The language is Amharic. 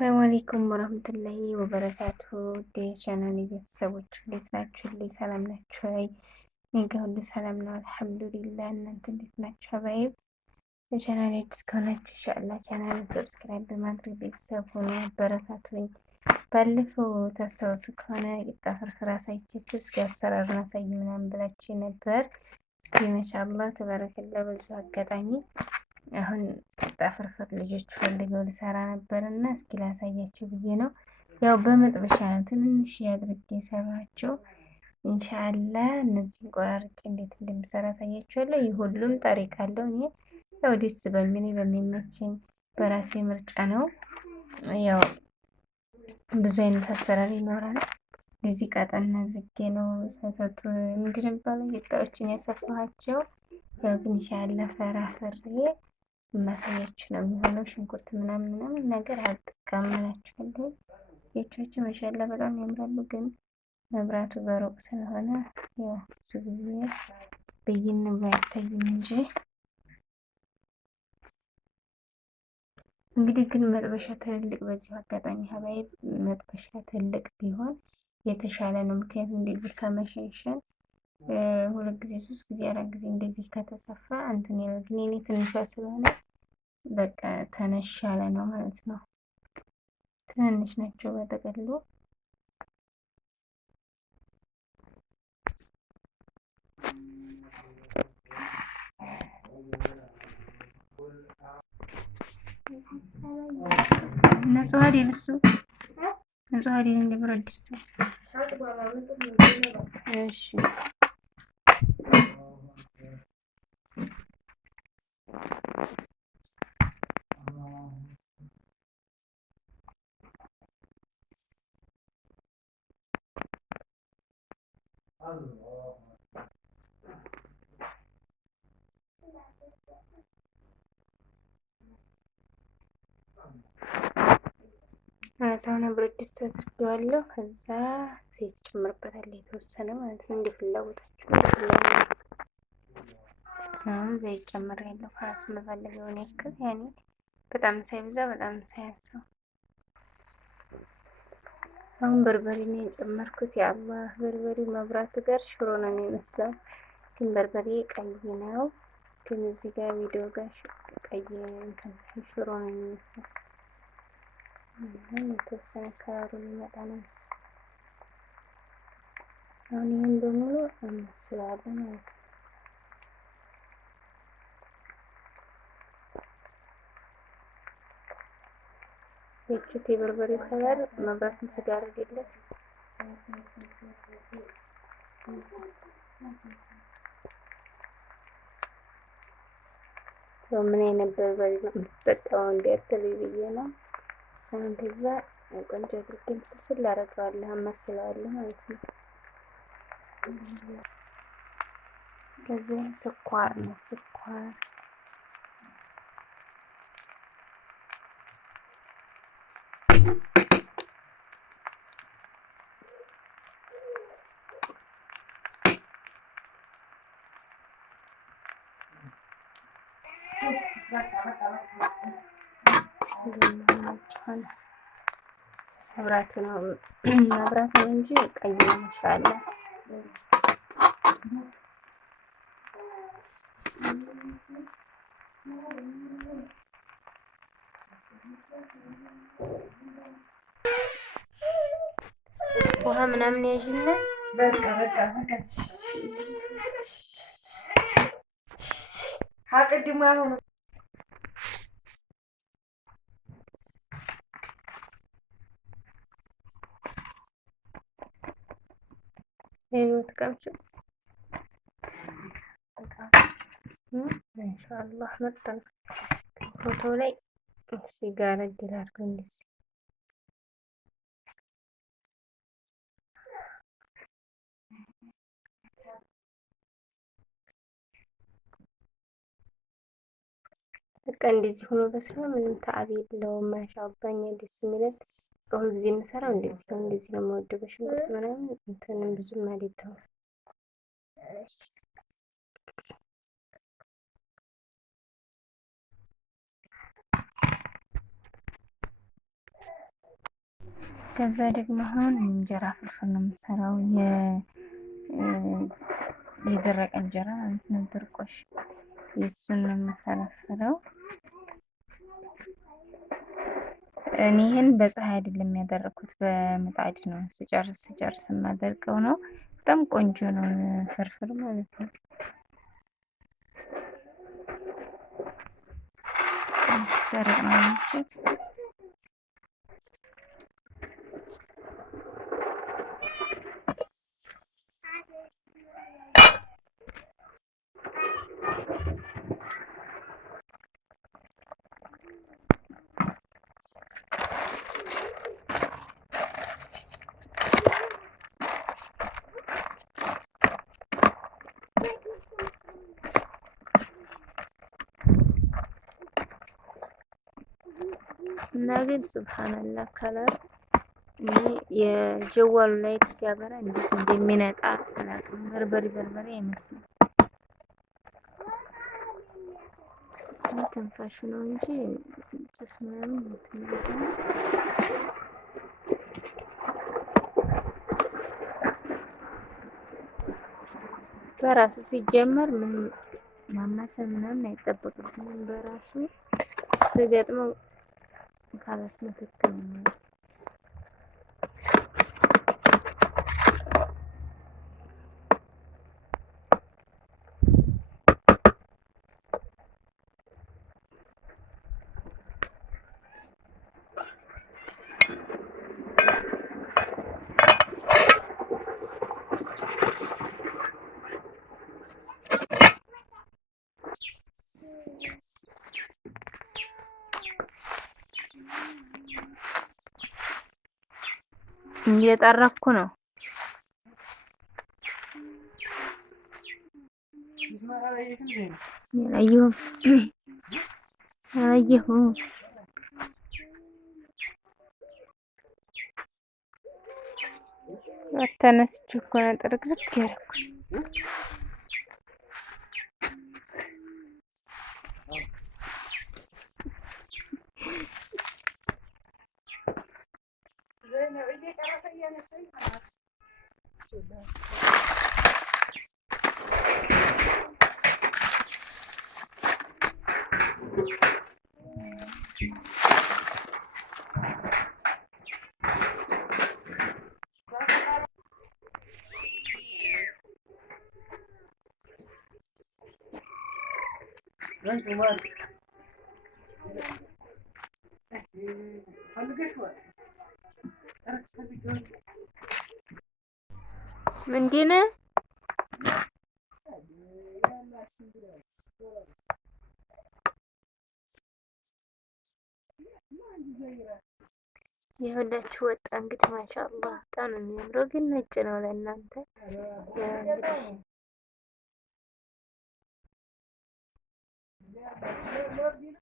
ሰላም አለይኩም ወራህመቱላሂ ወበረካቱ። የቻናሌ ቤተሰቦች እንዴት ናችሁ? ሰላም ናችሁ? እኔ ጋር ሁሉ ሰላም ነው አልሐምዱሊላህ። እናንተ እንዴት ናችሁ? ሀባይብ ለቻናሌ አዲስ ከሆናችሁ ኢንሻአላህ ቻናሌን ሰብስክራይብ በማድረግ ቤተሰብ ሆኖ አበረታቱኝ። ባለፈው ታስታውሱ ከሆነ ቂጣ ፍርፍር አሳይቻችሁ እስኪ አሰራሩን አሳይ ምናምን ብላችሁ ነበር። እስኪ ማሻአላህ ተባረከላ። በዚሁ አጋጣሚ አሁን ቂጣ ፍርፍር ልጆች ፈልገው ልሰራ ነበር እና እስኪ ላሳያቸው ብዬ ነው። ያው በመጥበሻ ነው ትንንሽ አድርጌ የሰራቸው። ኢንሻአላ እነዚህን ቆራርጬ እንዴት እንደምሰራ አሳያችኋለሁ። ይህ ሁሉም ጠሪቃ አለው። እኔ ያው ደስ በሚለኝ በሚመቸኝ በራሴ ምርጫ ነው። ያው ብዙ አይነት አሰራር ይኖራል። እዚህ ቀጠና ዝጌ ነው ሰተቱ ምንድን ነው የሚባለው ቂጣዎችን ያሰፋኋቸው። ያው ግን ኢንሻአላ ፈራፍሬ ማሳያችሁ ነው የሚሆነው። ሽንኩርት ምናምን ነገር አልጠቀምላችኋለሁ። የቾቹ ማሻአላ በጣም ያምራሉ። ግን መብራቱ በሩቅ ስለሆነ ያው ብዙ ጊዜ ብይን ባይታይም እንጂ እንግዲህ ግን መጥበሻ ትልቅ በዚሁ አጋጣሚ ሀባይ መጥበሻ ትልቅ ቢሆን የተሻለ ነው። ምክንያቱም እንደዚህ ከመሸንሸን 2 ጊዜ 3 ጊዜ 4 ጊዜ እንደዚህ ከተሰፋ እንትን ያለው ግን እኔ ትንሿ ስለሆነ በቃ ተነሽ ያለ ነው ማለት ነው። ትንንሽ ናቸው በጠቅሉ። ንጹህ አይደል እሱ ንጹህ አይደል እንደ ብረት ድስቱ። እሺ ሳውና ብረት ድስት አድርጌዋለሁ። ከዛ ዘይት ጨምርበታለሁ የተወሰነ ማለት ነው፣ እንደ ፍላጎታችሁ። አሁን ዘይት ጨምሬያለሁ ከራስ የምፈልገውን ያክል ያኔ በጣም ሳይበዛ በጣም ሳያንሰው። አሁን በርበሬ ነው የጨመርኩት። የአላህ በርበሬ መብራቱ ጋር ሽሮ ነው የሚመስለው፣ ግን በርበሬ ቀይ ነው። ግን እዚህ ጋር ቪዲዮ ጋር ቀይ እንትን ሽሮ ነው የሚመስለው። የተወሰነ ከለሩ ሊመጣ ነው መሰለኝ። አሁን ይህን በሙሉ አመስለዋለሁ ማለት ነው። የቹት የበርበሬ ከለር መብራትን ስጋርግለት ምን አይነት በርበሬ ነው የምትጠቀመው እንዲያትል ብዬ ነው። አሁን ከዛ ቆንጆ አድርጌ ምስል አደርገዋለሁ አማስለዋለሁ ማለት ነው። ከዚያ ስኳር ነው ስኳር መብራት ነው እንጂ ቀይ ነው ማሻአላ። ውሃ ምናምን ያዥና በቃ አቅድሙ ያሆነ ሌሎት ቀምጭ ኢንሻአላህ መጣን ፎቶ ላይ ሲጋራ ድል አድርገው እንደዚህ በቃ እንደዚህ ሆኖ በስሎ ምንም ተአብ የለውም። ማሻአባኛ ደስ የሚለን ሁሉ ጊዜ የምሰራው እንደዚህ ነው የምወደው። በሽንኩርት ምናምን እንትን ብዙም አይደለም። ከዛ ደግሞ አሁን እንጀራ ፍርፍር ነው የምሰራው። የደረቀ እንጀራ ማለት ነው፣ ድርቆሽ። የእሱን ነው የምፈረፍረው። እኔ ይህን በፀሐይ አይደለም ያደረኩት፣ በምጣድ ነው። ስጨርስ የማደርገው ነው። በጣም ቆንጆ ነው ፍርፍር ማለት ነው። ደረቅ ነው የሚችት እና ግን ሱብሃንአላህ ከለር የጀዋሉ ላይት ሲያበራ እንዴት እንደሚነጣ አላውቅም። በርበሬ አይመስልም። ትንፋሹ ነው እንጂ ጭስ ምናምን በራሱ ሲጀመር ምን ማማሰል ምናምን አይጠበቅብኝም። በራሱ ስገጥመው ካላስመተከል ነው። እየጠረኩ ነው። አየሁ ተነስቼ እኮ ነው ጥርግርግ ያደረኩት። ምንድን የሁላችሁ ወጣ እንግዲህ ማሻአላህ በጣም ነው የሚያምረው። ግን ነጭ ነው ለእናንተ እንግዲህ